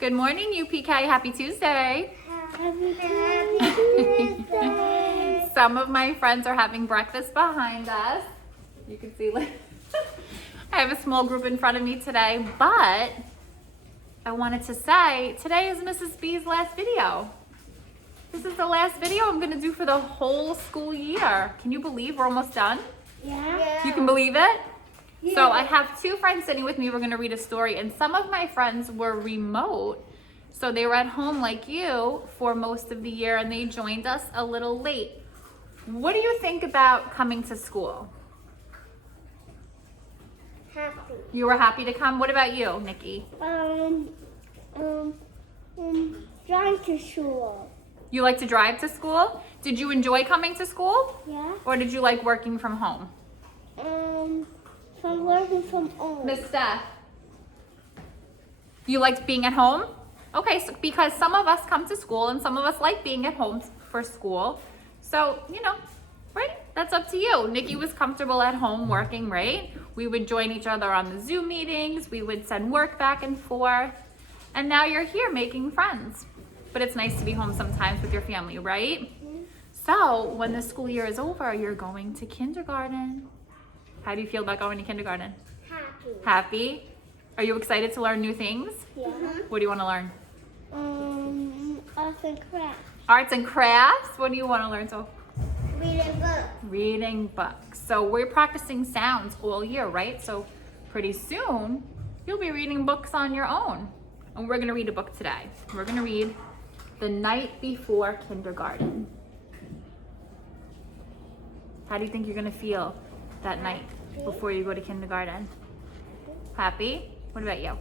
Good morning, UPK. Happy Tuesday. Happy Tuesday. Some of my friends are having breakfast behind us. You can see I have a small group in front of me today, but I wanted to say today is Mrs. B's last video. This is the last video I'm going to do for the whole school year. Can you believe we're almost done? Yeah. You can believe it? Yeah. So I have two friends sitting with me. We're going to read a story, and some of my friends were remote. So they were at home like you for most of the year, and they joined us a little late. What do you think about coming to school? Happy. You were happy to come? What about you, Nikki? Drive to school. You like to drive to school? Did you enjoy coming to school? Yeah. Or did you like working from home? From working from home. Miss Steph, you liked being at home? Okay, so because some of us come to school and some of us like being at home for school. So, right? That's up to you. Nikki was comfortable at home working, right? We would join each other on the Zoom meetings. We would send work back and forth. And now you're here making friends. But it's nice to be home sometimes with your family, right? Mm-hmm. So when the school year is over, you're going to kindergarten. How do you feel about going to kindergarten? Happy. Happy? Are you excited to learn new things? Yeah. What do you want to learn? Arts and crafts. Arts and crafts? What do you want to learn? So Reading books. reading books. So we're practicing sounds all year, right? So pretty soon you'll be reading books on your own. And we're going to read a book today. We're going to read The Night Before Kindergarten. How do you think you're going to feel that night before you go to kindergarten? Happy? What about you?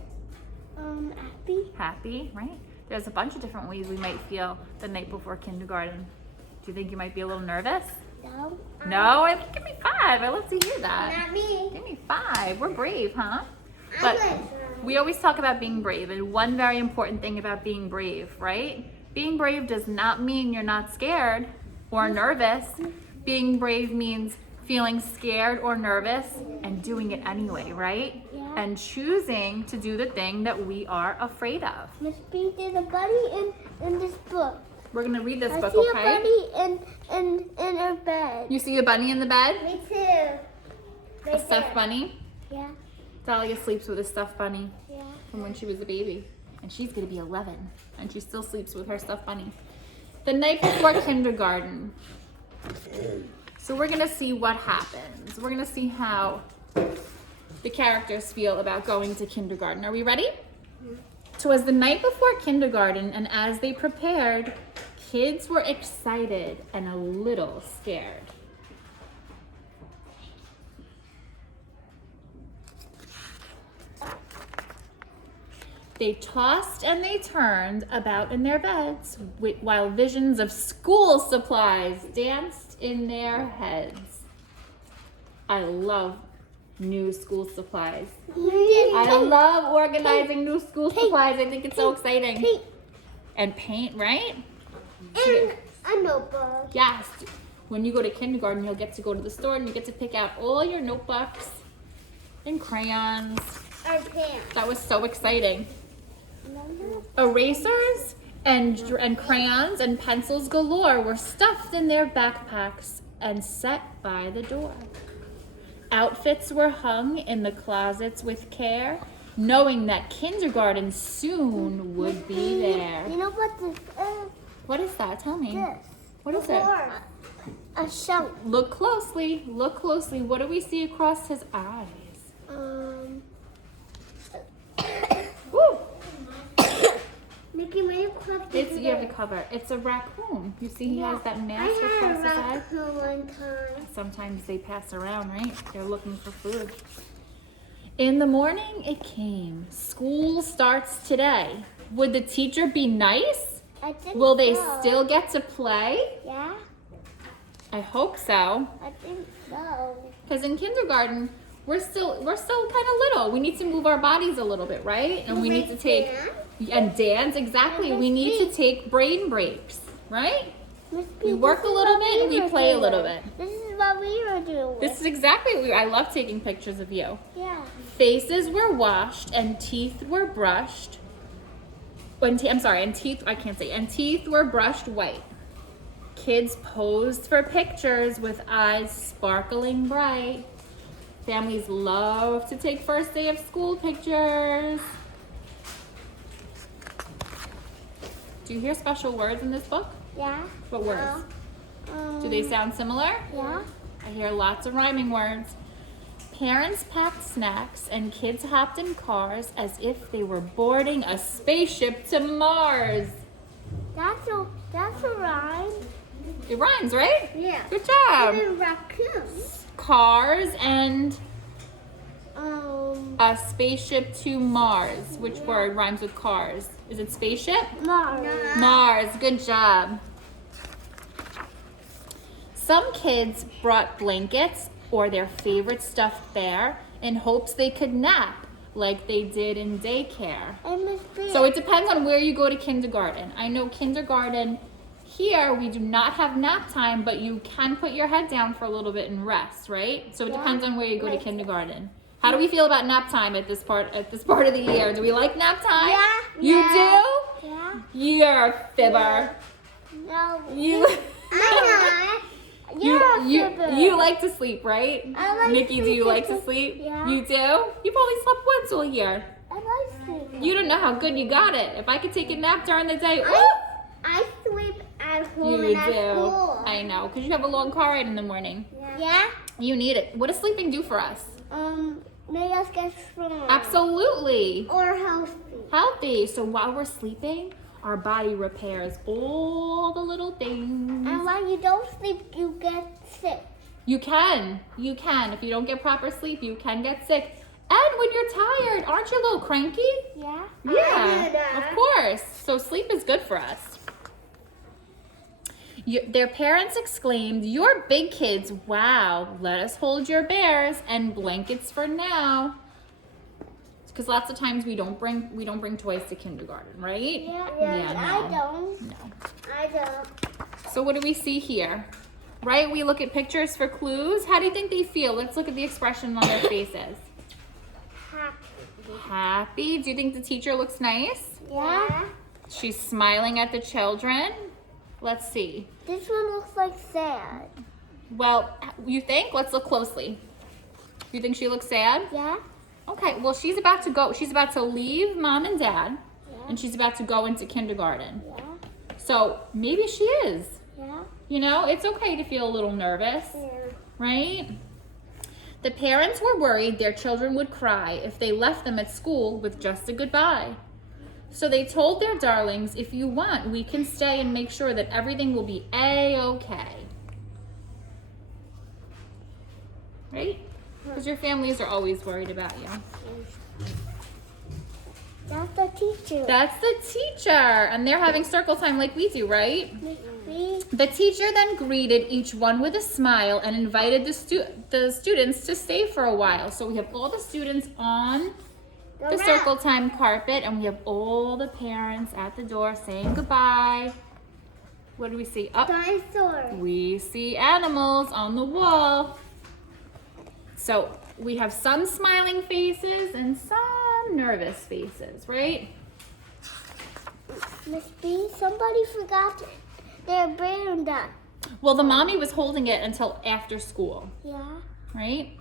Happy. Happy, right? There's a bunch of different ways we might feel the night before kindergarten. Do you think you might be a little nervous? No. No? Give me 5. I love to hear that. Not me. Give me 5. We're brave, huh? I'm But good. we always talk about being brave, and one very important thing about being brave, right? Being brave does not mean you're not scared or nervous. Being brave means feeling scared or nervous and doing it anyway, right? Yeah. And choosing to do the thing that we are afraid of. Miss B did a bunny in this book. We're gonna read this I book, see okay? a bunny in her bed. You see a bunny in the bed? Me too. A stuffed bunny? Yeah. Dahlia sleeps with a stuffed bunny Yeah. from when she was a baby. And she's gonna be 11, and she still sleeps with her stuffed bunny. The night before kindergarten. So we're gonna see what happens. We're gonna see how the characters feel about going to kindergarten. Are we ready? So as the night before kindergarten and as they prepared, kids were excited and a little scared. They tossed and they turned about in their beds while visions of school supplies danced in their heads. I love new school supplies. I love organizing new school supplies. I think it's so exciting. Paint. And paint, right? And a notebook. Yes. When you go to kindergarten, you'll get to go to the store and you get to pick out all your notebooks and crayons. Our pants. That was so exciting. Erasers and crayons and pencils galore were stuffed in their backpacks and set by the door. Outfits were hung in the closets with care, knowing that kindergarten soon would be there. You know what this is? What is that? Tell me. This. What is it? A shelf. Look closely. Look closely. What do we see across his eyes? Woo! Mickey, may you clap this? You have to cover. It's a raccoon. You see he has that mask I had across his a eye? raccoon one time. Sometimes they pass around, right? They're looking for food. In the morning, it came. School starts today. Would the teacher be nice? I think Will they so. still get to play? Yeah, I hope so. I think so. Because in kindergarten, we're still kind of little. We need to move our bodies a little bit, right? And we need to take and dance. Exactly. We need to take brain breaks, right? Miss We P, work this a is little what bit and we were play a doing. little bit. This is what we were doing. This is exactly what I love taking pictures of you. Yeah. Faces were washed and teeth were brushed. and teeth were brushed white. Kids posed for pictures with eyes sparkling bright. Families love to take first day of school pictures. Do you hear special words in this book? Yeah. What words? Do they sound similar? Yeah. I hear lots of rhyming words. Parents packed snacks and kids hopped in cars as if they were boarding a spaceship to Mars. That's a rhyme. It rhymes, right? Yeah. Good job. Even raccoons. Cars and Um. a spaceship to Mars. Which word rhymes with cars? Is it spaceship? Mars. Mars. Good job. Some kids brought blankets or their favorite stuffed bear in hopes they could nap like they did in daycare. And Miss B. So it depends on where you go to kindergarten. I know kindergarten here we do not have nap time, but you can put your head down for a little bit and rest, right? So it depends on where you go to kindergarten. How do we feel about nap time at this part of the year? Do we like nap time? Yeah. You Yeah. do? Yeah. You're a fibber. No. You I'm not. You're a fibber. you like to sleep, right? I like Nikki, do you sleeping like to too. sleep? Yeah. You do? You've only slept once all year. I like sleeping. You don't know how good you got it. If I could take a nap during the day, I sleep at home you and at do. school. I know, because you have a long car ride in the morning. Yeah. You need it. What does sleeping do for us? Make us get strong. Absolutely. Or healthy. Healthy. So while we're sleeping, our body repairs all the little things. And when you don't sleep, you get sick. You can. If you don't get proper sleep, you can get sick. And when you're tired, aren't you a little cranky? Yeah. Yeah, of course. So sleep is good for us. Their parents exclaimed, "You're big kids. Wow, let us hold your bears and blankets for now." Because lots of times we don't bring toys to kindergarten, right? Yeah. no. I don't. No. I don't. So what do we see here? Right? We look at pictures for clues. How do you think they feel? Let's look at the expression on their faces. Happy. Do you think the teacher looks nice? Yeah. She's smiling at the children. Let's see. This one looks like sad. Well, you think? Let's look closely. You think she looks sad? Yeah. Okay, well, she's about to go. She's about to leave mom and dad, Yeah. and she's about to go into kindergarten. Yeah. So maybe she is. Yeah. You know, it's okay to feel a little nervous, Yeah. right? The parents were worried their children would cry if they left them at school with just a goodbye. So they told their darlings, "If you want, we can stay and make sure that everything will be A-okay." Right? Because your families are always worried about you. That's the teacher. That's the teacher, and they're having circle time like we do, right? Me. The teacher then greeted each one with a smile and invited the students to stay for a while. So we have all the students on the circle time carpet, and we have all the parents at the door saying goodbye. What do we see? Up. Dinosaur. We see animals on the wall. So we have some smiling faces and some nervous faces, right? Miss B, somebody forgot their balloon done. Well, the mommy was holding it until after school, Yeah. right?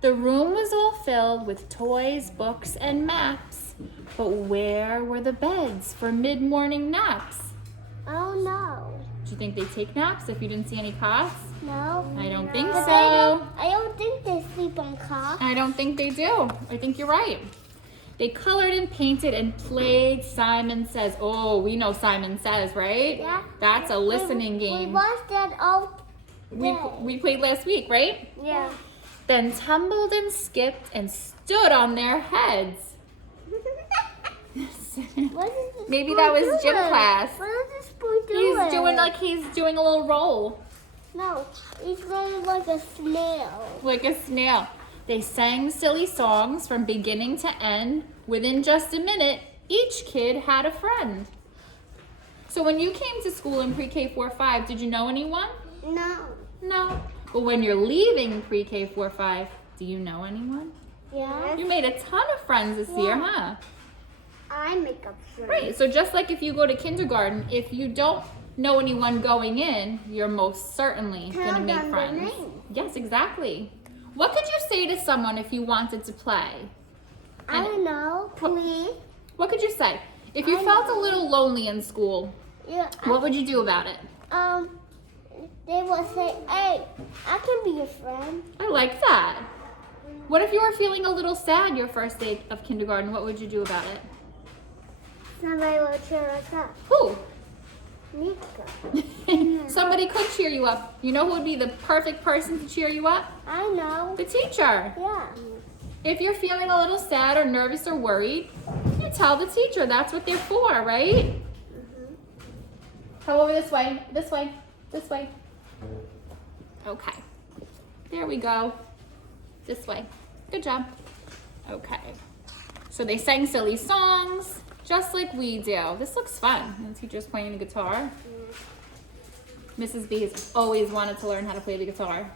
The room was all filled with toys, books, and maps. But where were the beds for mid-morning naps? Oh no. Do you think they take naps if you didn't see any cots? No. I don't think But so. I don't think they sleep on cot. I don't think they do. I think you're right. They colored and painted and played Simon Says. Oh, we know Simon Says, right? Yeah. That's a listening We game. watched that all day. We played last week, right? Yeah. Then tumbled and skipped and stood on their heads. What is this Maybe boy that was gym doing? class. What is this boy doing? He's doing a little roll, No, he's running like a snail. like a snail. They sang silly songs from beginning to end. Within just a minute, each kid had a friend. So when you came to school in pre-K 4-5, did you know anyone? No. No. But when you're leaving pre-K 4-5, do you know anyone? Yeah. You made a ton of friends this year, huh? I make up friends. Right, so just like if you go to kindergarten, if you don't know anyone going in, you're most certainly going to make them their friends. name. Yes, exactly. What could you say to someone if you wanted to play? I don't know. Please. What could you say? If you felt a little lonely in school, Yeah. what would you do about it? They will say, "Hey, I can be your friend." I like that. What if you were feeling a little sad your first day of kindergarten? What would you do about it? Somebody will cheer us up. Who? Nika. Somebody could cheer you up. You know who would be the perfect person to cheer you up? I know. The teacher. Yeah. If you're feeling a little sad or nervous or worried, you tell the teacher. That's what they're for, right? Come over this way, this way, this way. Okay. There we go. This way. Good job. Okay. So they sang silly songs, just like we do. This looks fun. The teacher's playing the guitar. Mrs. B has always wanted to learn how to play the guitar.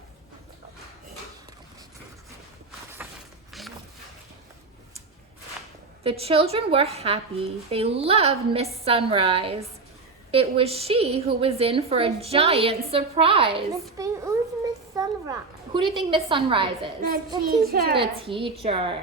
The children were happy. They loved Miss Sunrise. It was she who was in for a giant surprise. Miss B, who's Miss Sunrise? Who do you think Miss Sunrise is? The teacher. The teacher.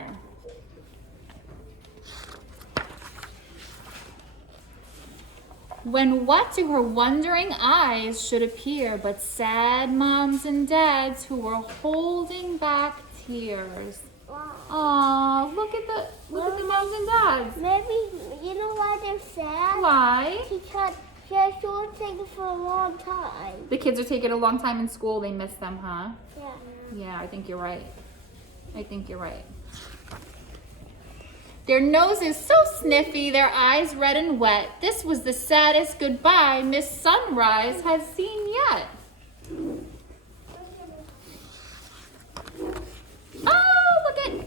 When what to her wondering eyes should appear but sad moms and dads who were holding back tears. Wow. Aw, look at the moms and dads. Maybe, you know why they're sad? Why? Because she was taking for a long time. The kids are taking a long time in school. They miss them, huh? Yeah. Yeah, I think you're right. I think you're right. Their noses so sniffy, their eyes red and wet. This was the saddest goodbye Miss Sunrise has seen yet. Oh, look at...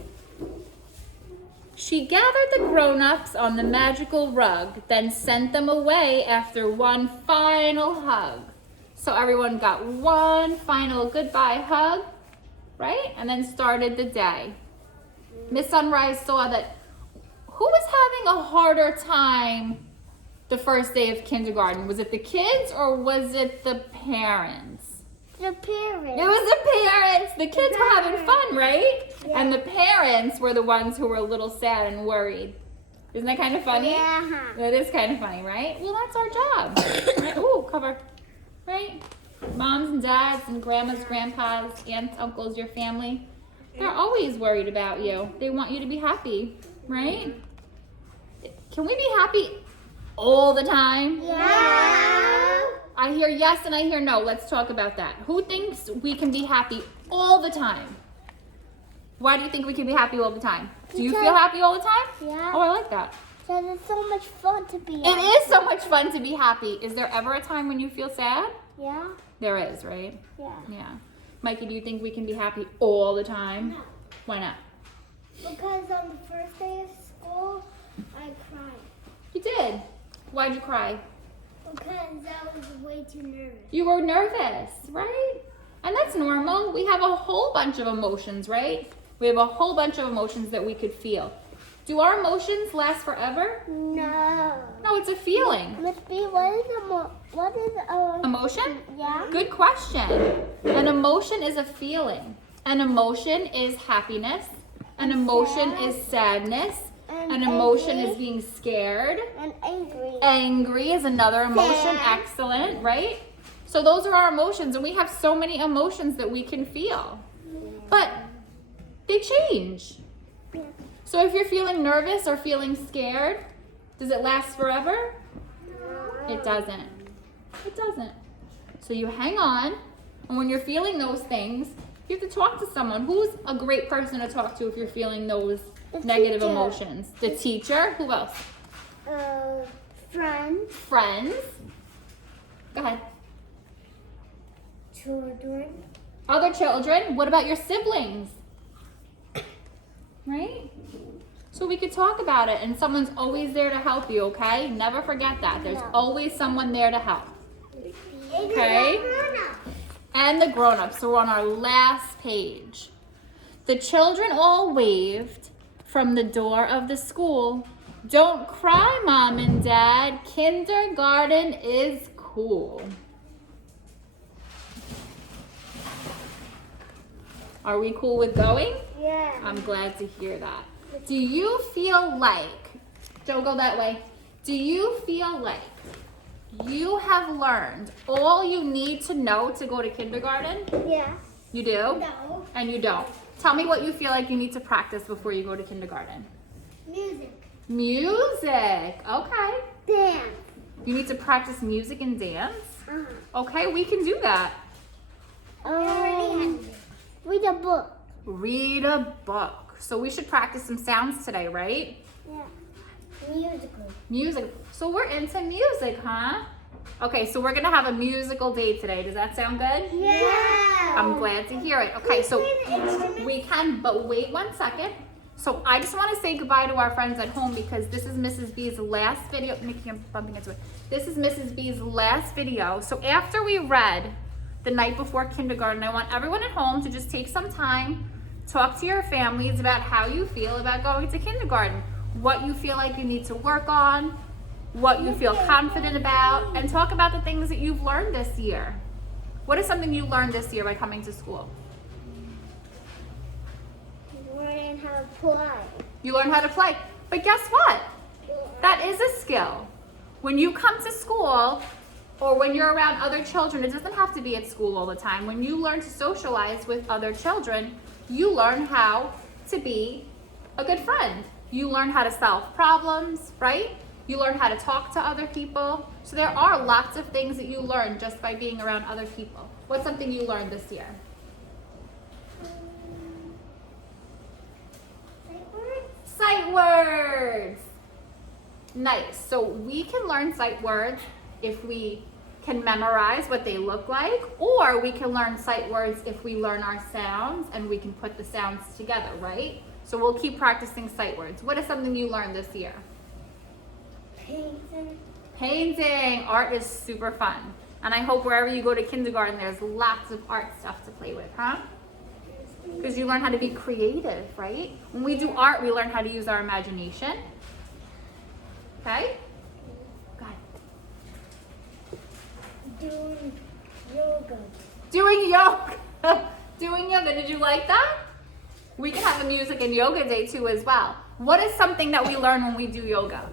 She gathered the grown-ups on the magical rug, then sent them away after one final hug. So everyone got one final goodbye hug, right? And then started the day. Miss Sunrise saw that who was having a harder time the first day of kindergarten? Was it the kids or was it the parents? The parents. It was the parents. The kids were having fun, right? Yeah. And the parents were the ones who were a little sad and worried. Isn't that kind of funny? Yeah. That is kind of funny, right? Well, that's our job. Right? Ooh, cover. Right? Moms and dads and grandmas, grandpas, aunts, uncles, your family. They're always worried about you. They want you to be happy, right? Can we be happy all the time? Yeah. I hear yes and I hear no. Let's talk about that. Who thinks we can be happy all the time? Why do you think we can be happy all the time? Do you feel happy all the time? Yeah. Oh, I like that. Because it's so much fun to be It is so much fun to be happy. Is there ever a time when you feel sad? Yeah. There is, right? Yeah. Yeah. Mikey, do you think we can be happy all the time? No. Why not? Because on the first day of school, I cried. You did. Why'd you cry? Because I was way too nervous. You were nervous, right? And that's normal. We have a whole bunch of emotions, right? We have a whole bunch of emotions that we could feel. Do our emotions last forever? No. No, it's a feeling. Miss B, what is Emotion? Yeah. Good question. An emotion is a feeling. An emotion is happiness. An emotion is sadness. And An emotion angry. is being scared. And angry. Angry is another emotion. Sad. Excellent, right? So those are our emotions, and we have so many emotions that we can feel. But they change. Yeah. So if you're feeling nervous or feeling scared, does it last forever? It doesn't. It doesn't. So you hang on, and when you're feeling those things, you have to talk to someone. Who's a great person to talk to if you're feeling those The negative teacher. emotions? The teacher? Who else? Friends. Friends? Go ahead. Children. Other children? What about your siblings? Right? So we could talk about it, and someone's always there to help you, okay? Never forget that. There's always someone there to help. Okay? And the grown-ups. So we're on our last page. The children all waved from the door of the school Don't cry, Mom and Dad. Kindergarten is cool. Are we cool with going? Yeah. I'm glad to hear that. Do you feel like, Joe, go that way. Do you feel like you have learned all you need to know to go to kindergarten? Yeah. You do? No. And you don't. Tell me what you feel like you need to practice before you go to kindergarten. Music. Music. Okay. Dance. You need to practice music and dance? Uh-huh. Okay, we can do that. Read a book. Read a book. So we should practice some sounds today, right? Yeah. Musical. Music. So we're into music, huh? Okay, so we're gonna have a musical day today. Does that sound good? Yeah. I'm glad to hear it. Okay, so Instrument. we can, but wait 1 second. So I just want to say goodbye to our friends at home because this is Mrs. B's last video. Nikki, I'm bumping into it. This is Mrs. B's last video. So after we read the night before kindergarten, I want everyone at home to just take some time, talk to your families about how you feel about going to kindergarten, what you feel like you need to work on, what you feel confident about, and talk about the things that you've learned this year. What is something you learned this year by coming to school? Learning how to play. You learn how to play. But guess what? That is a skill. When you come to school or when you're around other children, it doesn't have to be at school all the time. When you learn to socialize with other children, you learn how to be a good friend. You learn how to solve problems, right? You learn how to talk to other people. So there are lots of things that you learn just by being around other people. What's something you learned this year? Sight words. Nice. So we can learn sight words if we can memorize what they look like, or we can learn sight words if we learn our sounds and we can put the sounds together, right? So we'll keep practicing sight words. What is something you learned this year? Painting. Painting. Art is super fun. And I hope wherever you go to kindergarten, there's lots of art stuff to play with, huh? Because you learn how to be creative, right? When we do art, we learn how to use our imagination. Okay? Go ahead. Doing yoga. Doing yoga. Doing yoga. Did you like that? We can have a music and yoga day too as well. What is something that we learn when we do yoga?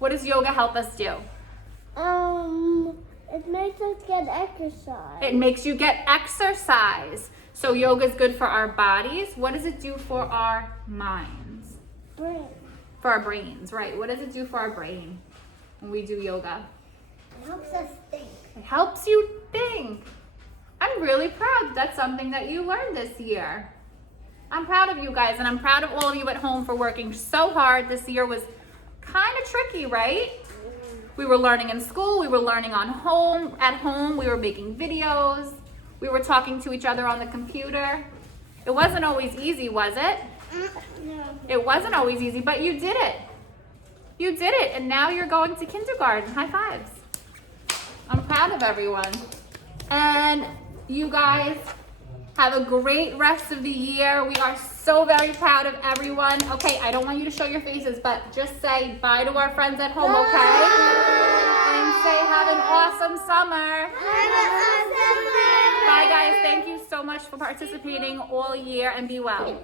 What does yoga help us do? It makes us get exercise. It makes you get exercise. So yoga is good for our bodies. What does it do for our minds? Brain. For our brains, right. What does it do for our brain when we do yoga? It helps us think. It helps you think. I'm really proud that's something that you learned this year. I'm proud of you guys, and I'm proud of all of you at home for working so hard. This year was kind of tricky, right? We were learning in school, we were learning at home, we were making videos, we were talking to each other on the computer. It wasn't always easy, was it? No. It wasn't always easy, but you did it. You did it, and now you're going to kindergarten. High fives. I'm proud of everyone. And you guys have a great rest of the year. We are so very proud of everyone. Okay, I don't want you to show your faces, but just say bye to our friends at home, okay? And say have an awesome summer. Bye guys, thank you so much for participating all year and be well.